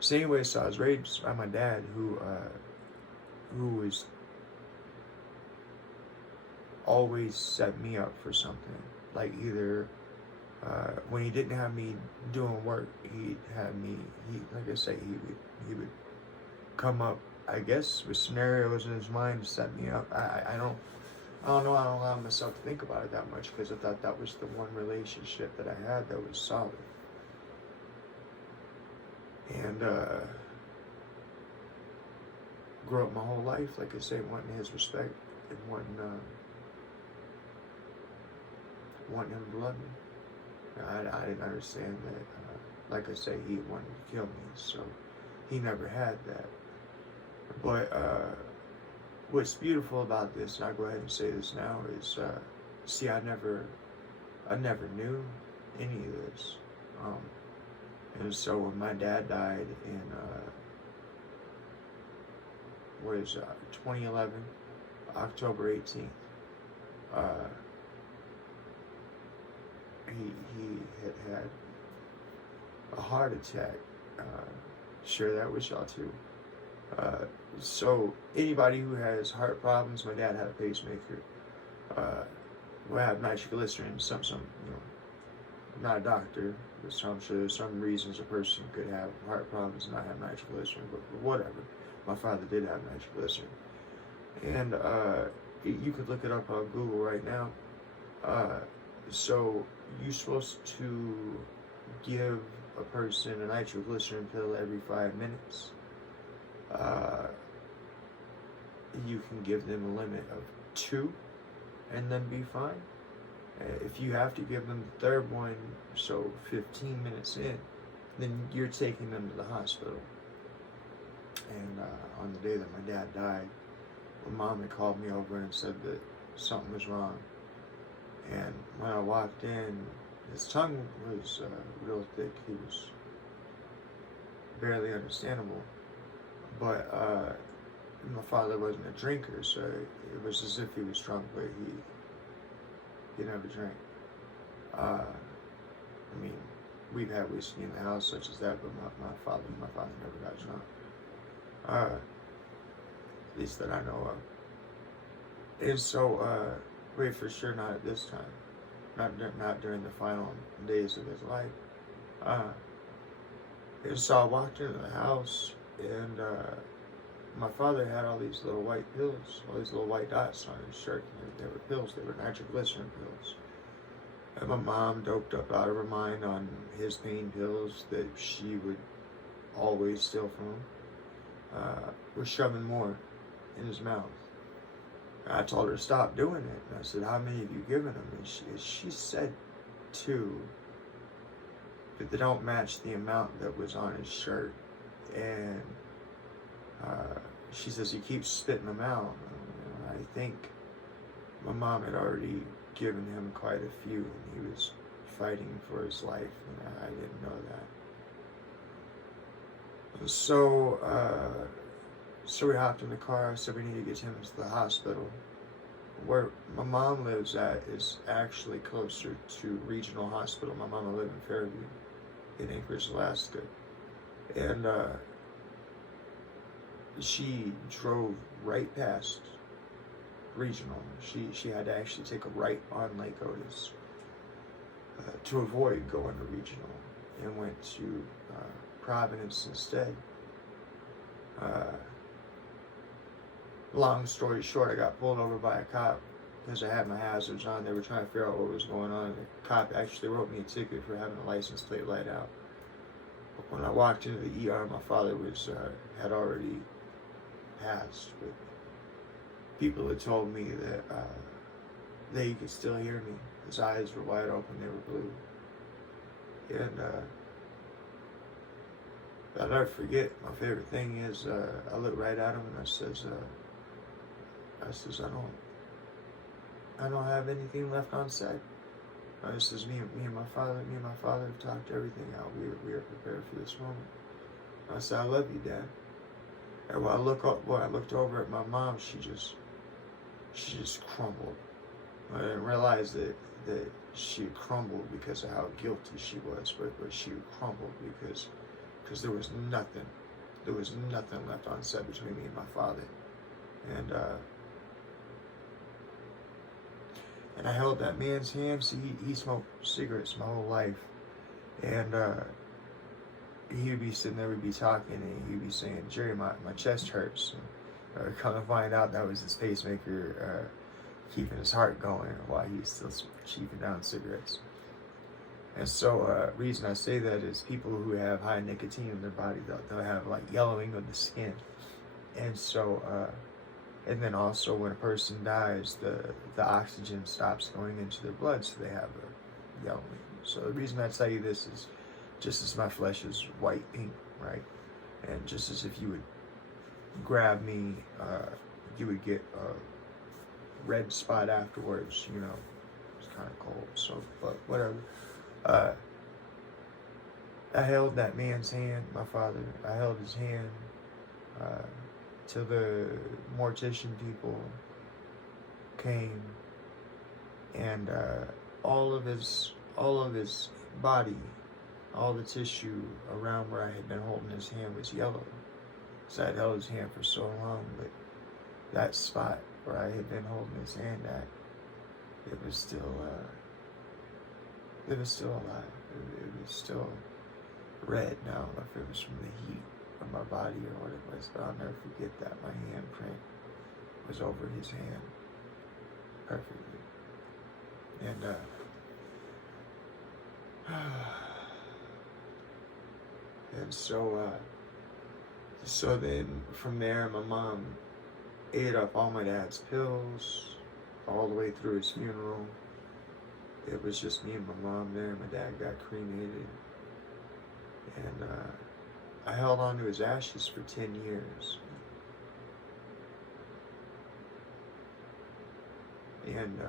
So anyway, so I was raised by my dad, who was always set me up for something. Like either when he didn't have me doing work, he'd have me. He, like I say, he would come up, I guess, with scenarios in his mind to set me up. I don't know. I don't allow myself to think about it that much because I thought that was the one relationship that I had that was solid. And grew up my whole life, like I say, wanting his respect and wanting him to love me. I didn't understand that. Like I say, he wanted to kill me, so he never had that. But what's beautiful about this, and I'll go ahead and say this now, is see, I never knew any of this. And so when my dad died in 2011, October 18th, he had a heart attack. Share that with y'all too. So anybody who has heart problems, my dad had a pacemaker. We have nitroglycerin. Some not a doctor, but I'm sure there's some reasons a person could have heart problems and not have nitroglycerin, but whatever. My father did have nitroglycerin. And you could look it up on Google right now. So you're supposed to give a person a nitroglycerin pill every 5 minutes. You can give them a limit of 2 and then be fine. If you have to give them the third one, so 15 minutes in, then you're taking them to the hospital. And on the day that my dad died, my mom had called me over and said that something was wrong. And when I walked in, his tongue was real thick. He was barely understandable. But my father wasn't a drinker, so it was as if he was drunk, but he never drank. I mean, we've had whiskey in the house such as that, but my father never got drunk. At least that I know of. And so, wait, for sure not at this time. Not during the final days of his life. And so I walked into the house, and my father had all these little white pills, all these little white dots on his shirt. They were pills. They were nitroglycerin pills. And my mom, doped up out of her mind on his pain pills that she would always steal from him, was shoving more in his mouth. And I told her to stop doing it. And I said, "How many have you given him?" And she said 2, but they don't match the amount that was on his shirt. And she says he keeps spitting them out. And I think my mom had already given him quite a few, and he was fighting for his life, and I didn't know that. So we hopped in the car, said we need to get him to the hospital. Where my mom lives at is actually closer to regional hospital. My mama lived in Fairview in Anchorage, Alaska. And she drove right past regional. She had to actually take a right on Lake Otis to avoid going to regional, and went to Providence instead. Long story short, I got pulled over by a cop because I had my hazards on. They were trying to figure out what was going on. The cop actually wrote me a ticket for having a license plate light out. But when I walked into the ER, my father was had already passed. But people had told me that they could still hear me. His eyes were wide open, they were blue. And I'll never forget, my favorite thing is I look right at him and I says, I don't have anything left unsaid. I says, me and my father have talked everything out. We are prepared for this moment. I said, I love you, Dad. And when I looked over at my mom, she just crumbled. I didn't realize that she crumbled because of how guilty she was, but she crumbled because because there was nothing left unsaid between me and my father. And I held that man's hand. See, he smoked cigarettes my whole life, and he would be sitting there, we'd be talking, and he'd be saying, "Jerry, my chest hurts." And, come to find out, that was his pacemaker keeping his heart going while he was still cheaping down cigarettes. And so, reason I say that is people who have high nicotine in their body, they'll have like yellowing of the skin. And so, and then also when a person dies, the oxygen stops going into their blood, so they have a yellowing. So the reason I tell you this is just as my flesh is white ink, right? And just as if you would grab me, you would get a red spot afterwards, you know. It's kind of cold, so, but whatever. I held that man's hand, my father. I held his hand till the mortician people came, and all of his body, all the tissue around where I had been holding his hand was yellow. So I had held his hand for so long, but that spot where I had been holding his hand at, it was still alive. It was still red. Now, I don't know if it was from the heat of my body or what it was, but I'll never forget that my handprint was over his hand perfectly. And and so then from there, my mom ate up all my dad's pills all the way through his funeral. It was just me and my mom there. My dad got cremated, and I held on to his ashes for 10 years. And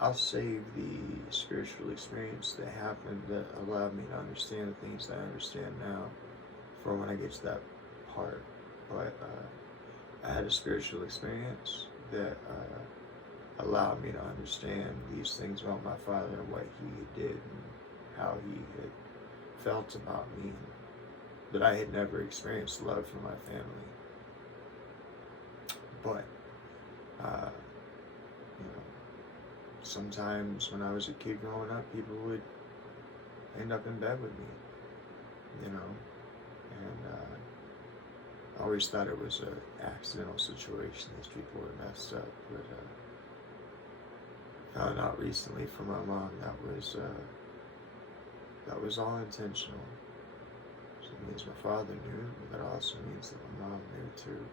I'll save the spiritual experience that happened that allowed me to understand the things that I understand now for when I get to that part. But I had a spiritual experience that allowed me to understand these things about my father and what he did and how he had felt about me, that I had never experienced love from my family. But you know, sometimes when I was a kid growing up, people would end up in bed with me, you know, and I always thought it was an accidental situation. These people were messed up, but found out recently from my mom that was all intentional. So it means my father knew, but that also means that my mom knew too.